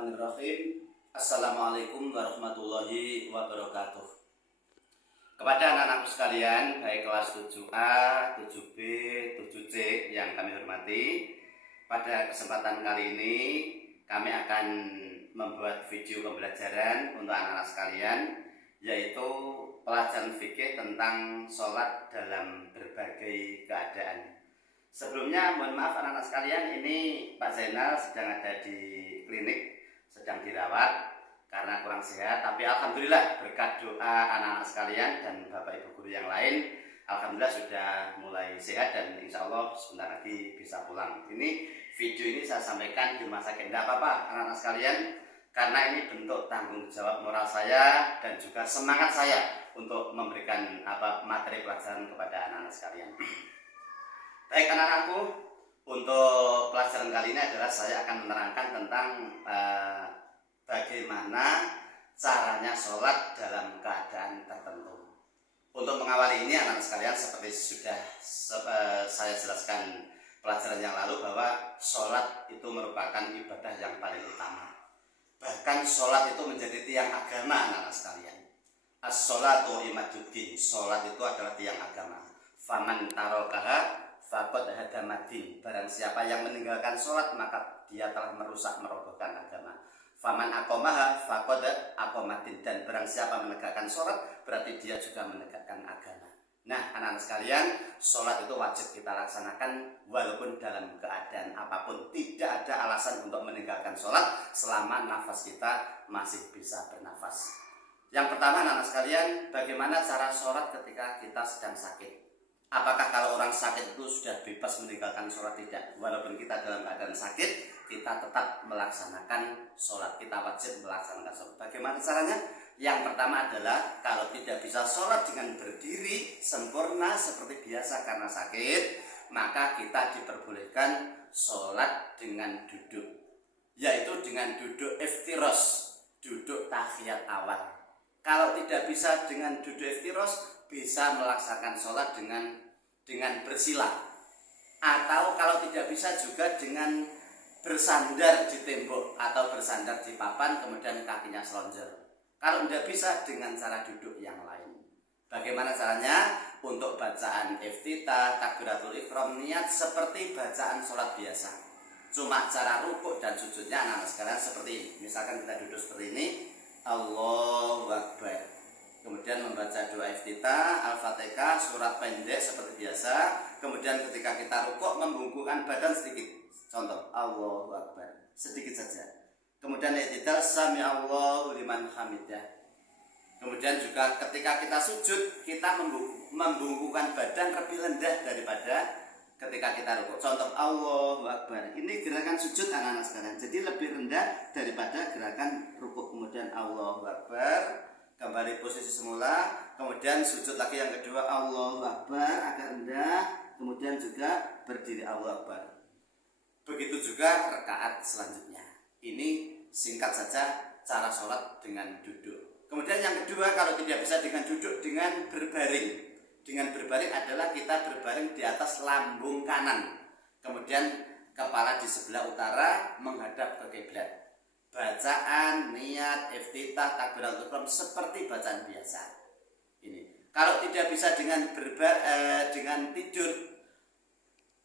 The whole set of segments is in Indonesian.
Bismillahirrahmanirrahim. Assalamualaikum warahmatullahi wabarakatuh. Kepada anak-anakku sekalian, baik kelas 7A, 7B, 7C yang kami hormati, pada kesempatan kali ini kami akan membuat video pembelajaran untuk anak-anak sekalian, yaitu pelajaran fikih tentang sholat dalam berbagai keadaan. Sebelumnya mohon maaf anak-anak sekalian, ini Pak Zainal sedang ada di klinik, sedang dirawat karena kurang sehat. Tapi alhamdulillah berkat doa anak-anak sekalian dan bapak ibu guru yang lain, alhamdulillah sudah mulai sehat dan insya Allah sebentar lagi bisa pulang. Ini video ini saya sampaikan di rumah sakit, tidak apa-apa anak-anak sekalian, karena ini bentuk tanggung jawab moral saya dan juga semangat saya untuk memberikan materi pelajaran kepada anak-anak sekalian. Baik anak-anakku, untuk pelajaran kali ini adalah saya akan menerangkan tentang bagaimana caranya sholat dalam keadaan tertentu. Untuk mengawali ini anak-anak sekalian, seperti sudah saya jelaskan pelajaran yang lalu, bahwa sholat itu merupakan ibadah yang paling utama. Bahkan sholat itu menjadi tiang agama anak-anak sekalian. As-sholatu imaduddin, sholat itu adalah tiang agama. Faman tarokaha faqad hadamaddin, barang siapa yang meninggalkan sholat maka dia telah merusak, merobohkan agama. Faman aqamaha faqad aqamaddin, dan barang siapa menegakkan sholat berarti dia juga menegakkan agama. Nah anak-anak sekalian, sholat itu wajib kita laksanakan walaupun dalam keadaan apapun. Tidak ada alasan untuk meninggalkan sholat selama nafas kita masih bisa bernafas. Yang pertama anak-anak sekalian, bagaimana cara sholat ketika kita sedang sakit? Apakah kalau orang sakit itu sudah bebas meninggalkan sholat? Tidak. Walaupun kita dalam keadaan sakit, kita tetap melaksanakan sholat. Kita wajib melaksanakan sholat. Bagaimana caranya? Yang pertama adalah kalau tidak bisa sholat dengan berdiri sempurna seperti biasa karena sakit, maka kita diperbolehkan sholat dengan duduk, yaitu dengan duduk iftiros, duduk tahiyat awal. Kalau tidak bisa dengan duduk iftiros, bisa melaksanakan sholat dengan bersila, atau kalau tidak bisa juga dengan bersandar di tembok atau bersandar di papan kemudian kakinya selonjor. Kalau tidak bisa, dengan cara duduk yang lain. Bagaimana caranya? Untuk bacaan iftitah, takbiratul ihram, niat seperti bacaan sholat biasa. Cuma cara rukuk dan sujudnya anak-anak sekalian seperti ini. Misalkan kita duduk seperti ini, Allahu Akbar, kemudian membaca doa iftitah, al-fatihah, surat pendek seperti biasa. Kemudian ketika kita rukuk membungkukkan badan sedikit, contoh Allahu Akbar, sedikit saja. Kemudian i'tidal, sami Allahu liman hamidah. Kemudian juga ketika kita sujud, kita membungkukkan badan lebih rendah daripada ketika kita rukuk. Contoh Allahu Akbar, ini gerakan sujud anak-anak sekalian, jadi lebih rendah daripada gerakan rukuk. Kemudian Allahu Akbar, kembali posisi semula, kemudian sujud lagi yang kedua, Allahu Akbar, agak rendah, kemudian juga berdiri, Allahu Akbar. Begitu juga rakaat selanjutnya. Ini singkat saja cara sholat dengan duduk. Kemudian yang kedua, kalau tidak bisa dengan duduk, dengan berbaring. Dengan berbaring adalah kita berbaring di atas lambung kanan, kemudian kepala di sebelah utara menghadap ke kiblat. Bacaan, niat, iftitah, takbiratul ihram seperti bacaan biasa. Ini. Kalau tidak bisa dengan dengan tidur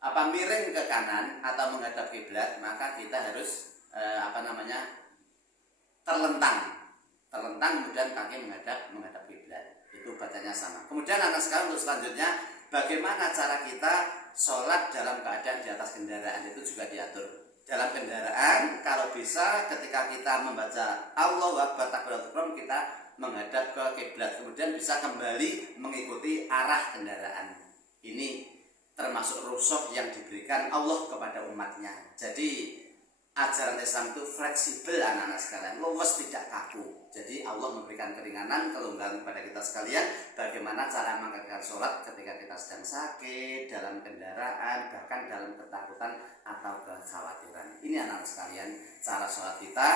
miring ke kanan atau menghadap kiblat, maka kita harus terlentang, kemudian kaki menghadap kiblat. Itu bacanya sama. Kemudian anak sekarang untuk selanjutnya, bagaimana cara kita sholat dalam keadaan di atas kendaraan, itu juga diatur. Dalam kendaraan, kalau bisa ketika kita membaca Allahu Akbar takbiratul ihram, kita menghadap ke kiblat, kemudian bisa kembali mengikuti arah kendaraan. Ini termasuk rukhsah yang diberikan Allah kepada umatnya. Jadi ajaran Islam itu fleksibel anak-anak sekalian, luwes tidak kaku. Jadi Allah memberikan keringanan, kelonggaran kepada kita sekalian, bagaimana cara mengerjakan sholat ketika kita sedang sakit, dalam kendaraan, bahkan dalam ketakutan atau kekhawatiran. Ini anak-anak sekalian, cara sholat kita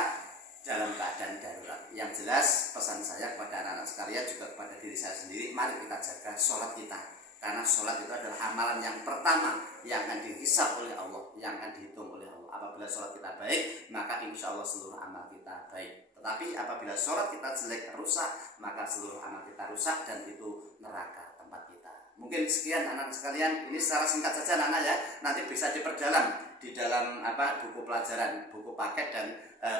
dalam keadaan darurat. Yang jelas pesan saya kepada anak-anak sekalian, juga kepada diri saya sendiri, mari kita jaga sholat kita. Karena sholat itu adalah amalan yang pertama yang akan dihisab oleh Allah, yang akan dihitung oleh Allah. Apabila sholat kita baik, maka insya Allah seluruh amal kita kita baik. Tetapi apabila sholat kita jelek, rusak, maka seluruh amal kita rusak dan itu neraka tempat kita. Mungkin sekian anak sekalian, ini secara singkat saja anak ya, nanti bisa diperdalam di dalam buku pelajaran, buku paket dan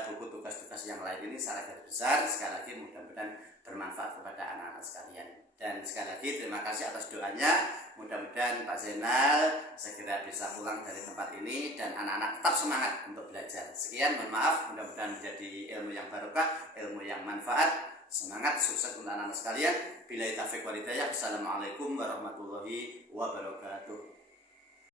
buku tugas-tugas yang lain. Ini secara garis besar. Sekali lagi mudah-mudahan bermanfaat kepada anak-anak sekalian. Dan sekali lagi terima kasih atas doanya. Mudah-mudahan Pak Zainal segera bisa pulang dari tempat ini dan anak-anak tetap semangat untuk belajar. Sekian, mohon maaf, mudah-mudahan menjadi ilmu yang barokah, ilmu yang manfaat. Semangat, sukses untuk anak-anak sekalian. Billahi taufiq wal hidayah. Assalamualaikum warahmatullahi wabarakatuh.